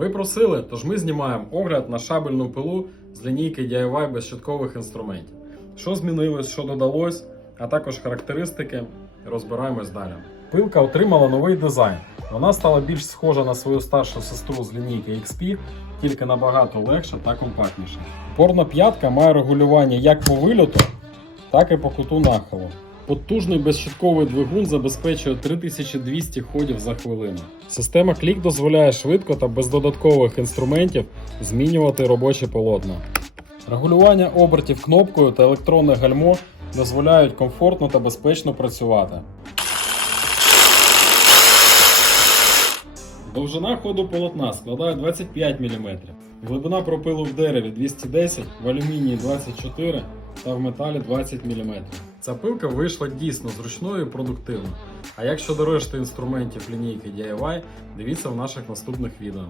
Ви просили, тож ми знімаємо огляд на шабельну пилу з лінійки DIY без щиткових інструментів. Що змінилось, що додалось, а також характеристики розбираємось далі. Пилка отримала новий дизайн. Вона стала більш схожа на свою старшу сестру з лінійки XP, тільки набагато легша та компактніша. Порна п'ятка має регулювання як по вильоту, так і по куту нахилу. Потужний безщитковий двигун забезпечує 3200 ходів за хвилину. Система клік дозволяє швидко та без додаткових інструментів змінювати робочі полотна. Регулювання обертів кнопкою та електронне гальмо дозволяють комфортно та безпечно працювати. Довжина ходу полотна складає 25 мм. Глибина пропилу в дереві 210, в алюмінії 24 та в металі 20 мм. Ця пилка вийшла дійсно зручною і продуктивною. А як щодо решти інструментів лінійки DIY, дивіться в наших наступних відео.